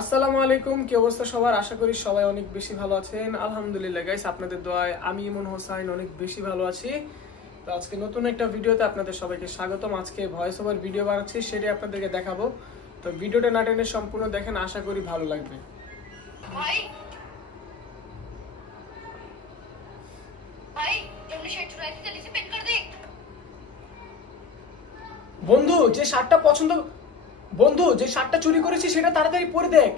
আসসালামু আলাইকুম, কি অবস্থা সবার? আশা করি সবাই অনেক বেশি ভালো আছেন। আলহামদুলিল্লাহ গাইস, আপনাদের দোয়ায় আমি ইমন হোসাইন অনেক বেশি ভালো আছি। তো আজকে নতুন একটা ভিডিওতে আপনাদের সবাইকে স্বাগতম। আজকে ভয়েস ওভার ভিডিও বানাচ্ছি, সেটাই আপনাদেরকে দেখাবো। তো ভিডিওটা না টেনে সম্পূর্ণ দেখেন, আশা করি ভালো লাগবে। ভাই ভাই तुमने शर्ट चुराई थी, जल्दी से पिन कर दे। বন্ধু, যে শার্টটা পছন্দ বন্ধু যে শার্টটা চুরি করেছি সেটা তাড়াতাড়ি পরে দেখ।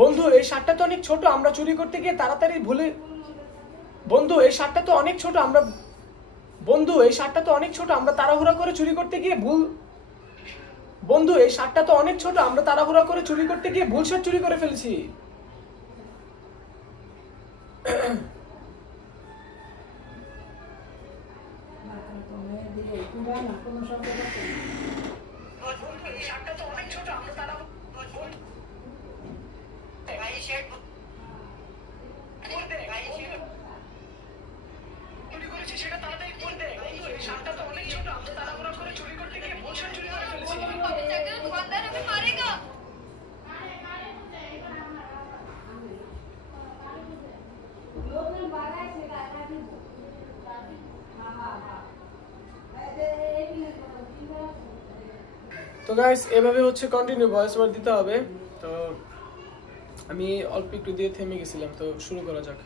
বন্ধু, এই শার্টটা তো অনেক ছোট, আমরা চুরি করতে গিয়ে তাড়াতাড়ি ভুলে বন্ধু এই শার্টটা তো অনেক ছোট, আমরা তাড়াহুড়া করে চুরি করতে গিয়ে ভুল শার্ট চুরি করে ফেলেছি। भाई शर्ट চুরি করেছি সেটা তাড়াতাড়ি পরে দেখ। এই শার্টটা তো অনেক ছোট, আমরা তাড়াহুড়া করে চুরি করতে গিয়ে ভুল শার্ট চুরি করে ফেলেছি। दुकानदार हमें मारेगा। তো গাইস, এভাবে হচ্ছে কন্টিনিউ ভয়েস ওভার দিতে হবে। তো আমি অল্প একটু দিয়ে থেমে গেছিলাম, তো শুরু করা যাক।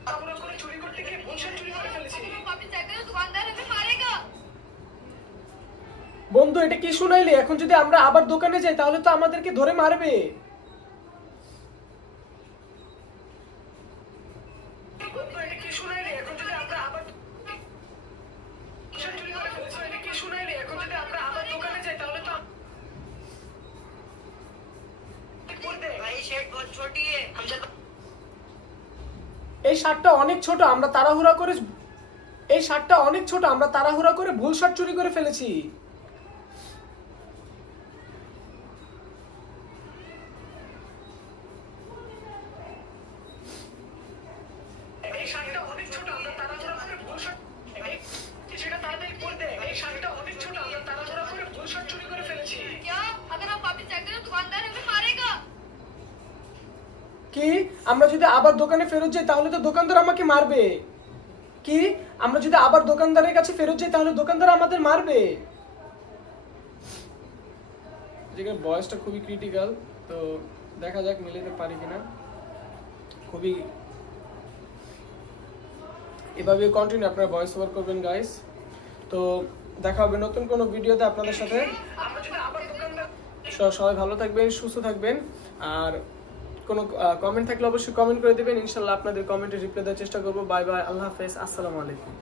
दुकानदार हमें मारेगा। বন্ধু, এটা কি শুনাইলি? এখন যদি আমরা আবার দোকানে যাই তাহলে তো আমাদেরকে ধরে মারবে। भाई शर्ट बहुत छोटी है, हमसे এই শার্টটা অনেক ছোট, আমরা তাড়াহুড়া করে ভুল শার্ট চুরি করে ফেলেছি। क्या अगर हम वापस जाएंगे तो दुकानदार हमें मारेगा। কি, আমরা যদি আবার দোকানে ফেরত যাই তাহলে তো দোকানদার আমাকে মারবে। কি, আমরা যদি আবার দোকানদারের কাছে ফেরত যাই তাহলে দোকানদার আমাদের মারবে। যেখানে বয়সটা খুবই ক্রিটিক্যাল, তো দেখা যাক মিলাতে পারি কিনা। খুবই এভাবে কন্টিনিউ আপনারা ভয়েস ওভার করবেন গাইস। তো দেখা হবে নতুন কোনো ভিডিওতে আপনাদের সাথে। সবাই ভালো থাকবেন, সুস্থ থাকবেন। আর কোনো কমেন্ট থাকলে অবশ্যই কমেন্ট করে দেবেন, ইনশাল্লাহ আপনাদের কমেন্টে রিপ্লাই দেওয়ার চেষ্টা করবো। বাই বাই, আল্লাহ হাফেজ, আসসালামু আলাইকুম।